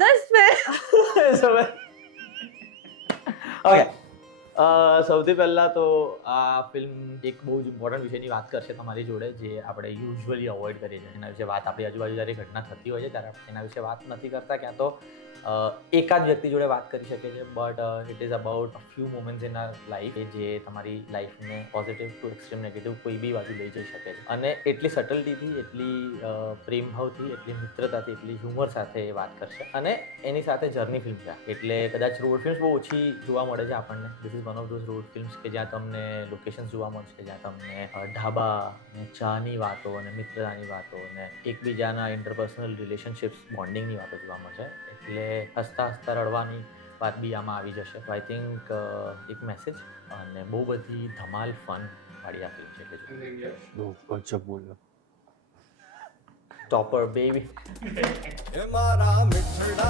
10 में ઓકે સૌથી પહેલા તો આ ફિલ્મ એક બહુ જ ઇમ્પોર્ટન્ટ વિષયની વાત કરશે તમારી જોડે, જે આપણે યુઝ્યુઅલી અવોઇડ કરીએ છીએ. એના વિશે વાત આપણી આજુબાજુ જ્યારે ઘટના થતી હોય છે ત્યારે આપણે એના વિશે વાત નથી કરતા, ક્યાં તો એકાદ વ્યક્તિ જોડે વાત કરી શકે છે. But it is about a few moments in our life જે તમારી લાઈફને પોઝિટિવ ટુ એક્સ્ટ્રીમ નેગેટિવ કોઈ બી બાજુ લઈ જઈ શકે છે. અને એટલી સટલટીથી, એટલી પ્રેમભાવથી, એટલી મિત્રતાથી, એટલી હ્યુમર સાથે એ વાત કરશે. અને એની સાથે જર્ની ફિલ્મ છે, એટલે કદાચ રોડ ફિલ્મ્સ બહુ ઓછી જોવા મળે છે આપણને. This is one of those road films કે જ્યાં તમને લોકેશન્સ જોવા મળશે, જ્યાં તમને ઢાબા ને ચાની વાતો અને મિત્રતાની વાતો અને એકબીજાના ઇન્ટરપર્સનલ રિલેશનશિપ્સ બોન્ડિંગની વાતો જોવા મળશે. એટલે હસતા હસતા રડવાની વાત બી આમાં આવી જશે. તો આઈ થિંક એક મેસેજ અને બહુ બધી ધમાલ ફન વાળી આ ફિલ્મ છે. એટલે બહુ ગજબ બોલ્યો. Topper baby. મારા મિઠડા